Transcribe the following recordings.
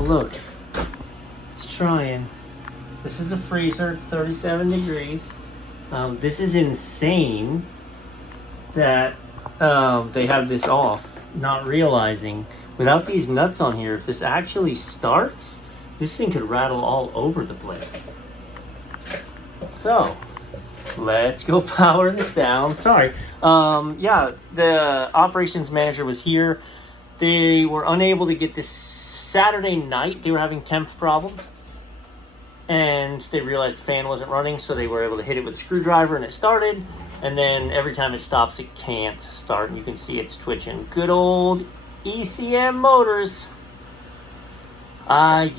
Oh, look. It's trying. This is a freezer. It's 37 degrees. This is insane that they have this off, not realizing without these nuts on here, if this actually starts, this thing could rattle all over the place. So, let's go power this down. Sorry. Yeah, the operations manager was here. They were unable to get this Saturday night. They were having temp problems. And they realized the fan wasn't running, so they were able to hit it with a screwdriver and it started. And then every time it stops, it can't start. And you can see it's twitching. Good old ECM motors. The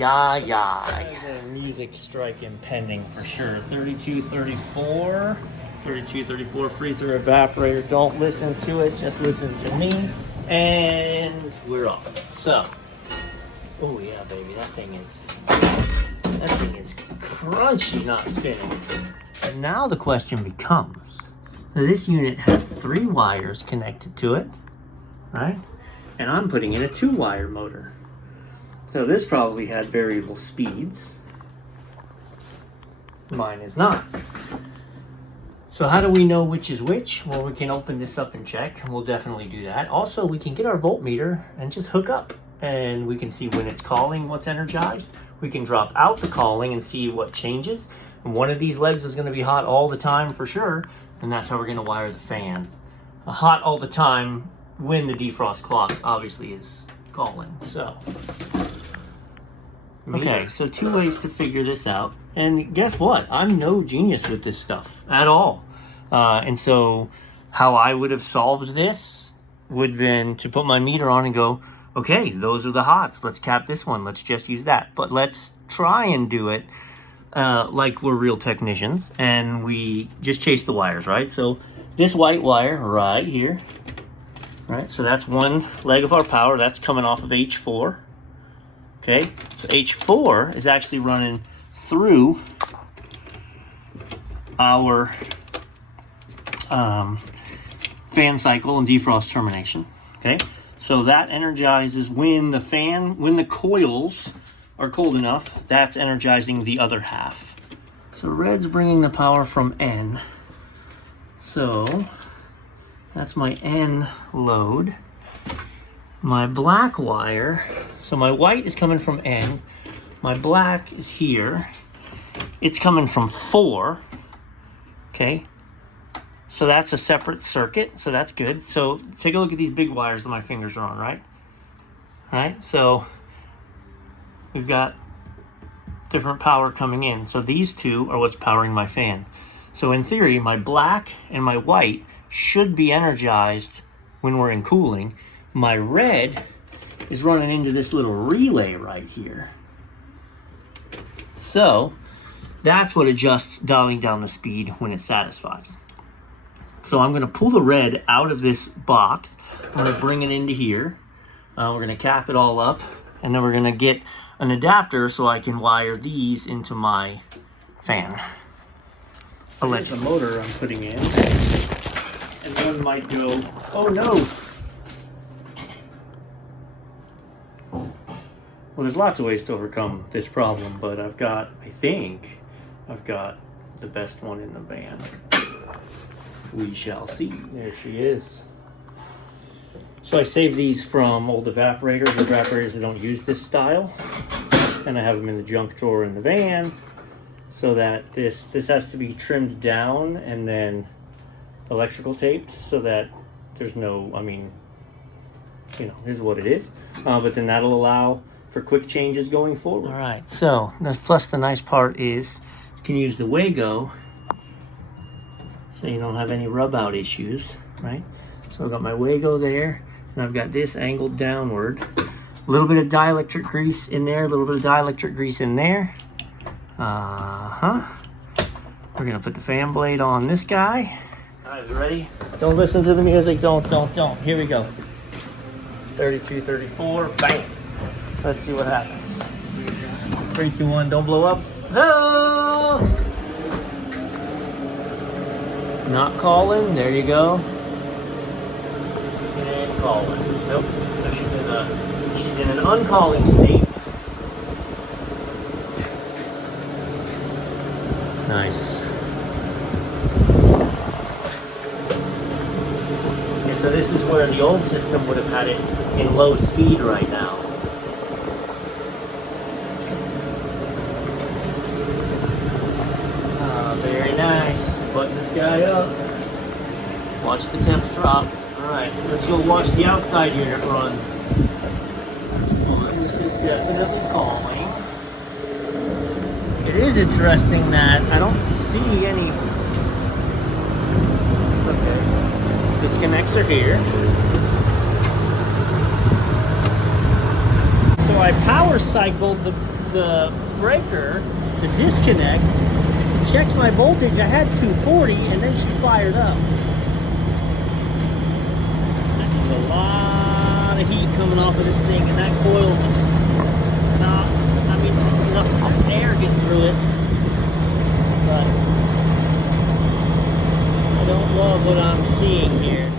music strike impending for sure. 3234. 3234 freezer evaporator. Don't listen to it, just listen to me. And we're off. So, oh yeah, baby, that thing is crunchy, not spinning. And now the question becomes, so this unit has 3 wires connected to it, right? And I'm putting in a 2-wire motor. So this probably had variable speeds. Mine is not. So how do we know which is which? Well, we can open this up and check, and we'll definitely do that. Also, we can get our voltmeter and just hook up, and we can see when it's calling, what's energized. We can drop out the calling and see what changes. And one of these legs is going to be hot all the time for sure, and that's how we're going to wire the fan. Hot all the time when the defrost clock obviously is calling. So, okay, so 2 ways to figure this out. And guess what? I'm no genius with this stuff at all. And so how I would have solved this would have been to put my meter on and go, okay, those are the hots. Let's cap this one. Let's just use that. But let's try and do it like we're real technicians. And we just chase the wires, right? So this white wire right here, right? So that's one leg of our power. That's coming off of H4. Okay, so H4 is actually running through our fan cycle and defrost termination. Okay, so that energizes when the coils are cold enough, that's energizing the other half. So red's bringing the power from N. So that's my N load. My black wire, so my white is coming from N, my black is here, it's coming from 4, okay, so that's a separate circuit, so that's good. So take a look at these big wires that my fingers are on, right? All right, so we've got different power coming in, so these two are what's powering my fan. So in theory, my black and my white should be energized when we're in cooling. My red is running into this little relay right here. So that's what adjusts dialing down the speed when it satisfies. So I'm going to pull the red out of this box. I'm going to bring it into here. We're going to cap it all up. And then we're going to get an adapter so I can wire these into my fan. Here's the motor I'm putting in. And one might go, oh no! Well, there's lots of ways to overcome this problem, but I think I've got the best one in the van. We shall see. There she is. So I saved these from old evaporators that don't use this style. And I have them in the junk drawer in the van so that this has to be trimmed down and then electrical taped so that there's no, here's what it is. But then that'll allow for quick changes going forward. All right, so plus the nice part is you can use the Wago so you don't have any rub out issues, right? So I've got my Wago there, and I've got this angled downward. A little bit of dielectric grease in there, a little bit of dielectric grease in there. We're gonna put the fan blade on this guy. All right, you ready? Don't listen to the music, don't. Here we go. 32, 34, bang. Let's see what happens. 3, 2, 1, don't blow up. Oh! Not calling, there you go. And calling. Nope. So she's in an uncalling state. the old system would have had it in low speed right now. Very nice. Button this guy up. Watch the temps drop. Alright, let's go watch the outside unit run. That's fun. This is definitely calming. It is interesting that I don't see any... Okay. Disconnects are here. So I power cycled the breaker, the disconnect, checked my voltage. I had 240 and then she fired up. This is a lot of heat coming off of this thing, and that coil, not, I mean, enough air getting through it, but I don't love what I'm seeing here.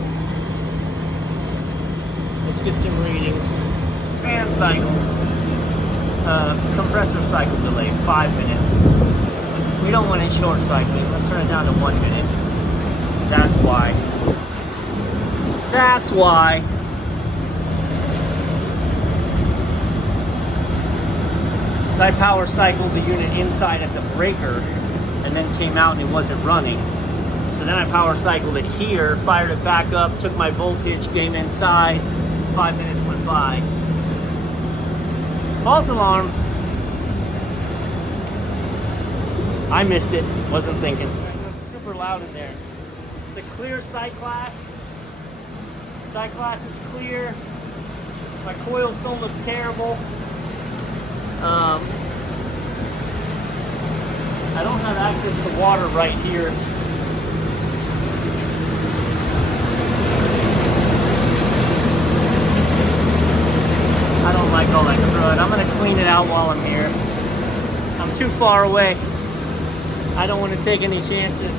Let's get some readings. Fan cycle, compressor cycle delay, 5 minutes. We don't want it short cycling. Let's turn it down to 1 minute. That's why. That's why. So I power cycled the unit inside at the breaker and then came out and it wasn't running. So then I power cycled it here, fired it back up, took my voltage, came inside, 5 minutes went by. False alarm. I missed it, wasn't thinking. It's super loud in there. The clear Cyclass. Cyclass is clear. My coils don't look terrible. I don't have access to water right here. I don't like all that crud. I'm gonna clean it out while I'm here. I'm too far away. I don't want to take any chances.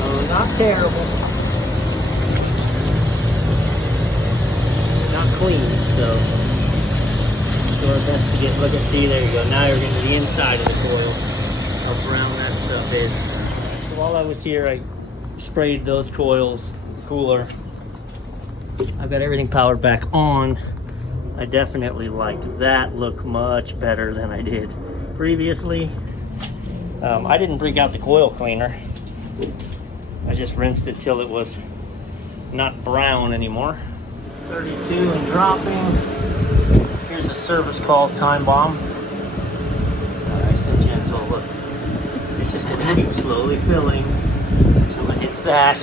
Oh, not terrible. Not clean, so do our best to get, look at, see, there you go. Now you're getting the inside of the coil, how brown that stuff is. So while I was here, I sprayed those coils, cooler. I've got everything powered back on. I definitely like that look much better than I did previously. I didn't break out the coil cleaner. I just rinsed it till it was not brown anymore. 32 and dropping. Here's a service call time bomb. Nice and gentle. Look, it's just gonna keep slowly filling. It's that.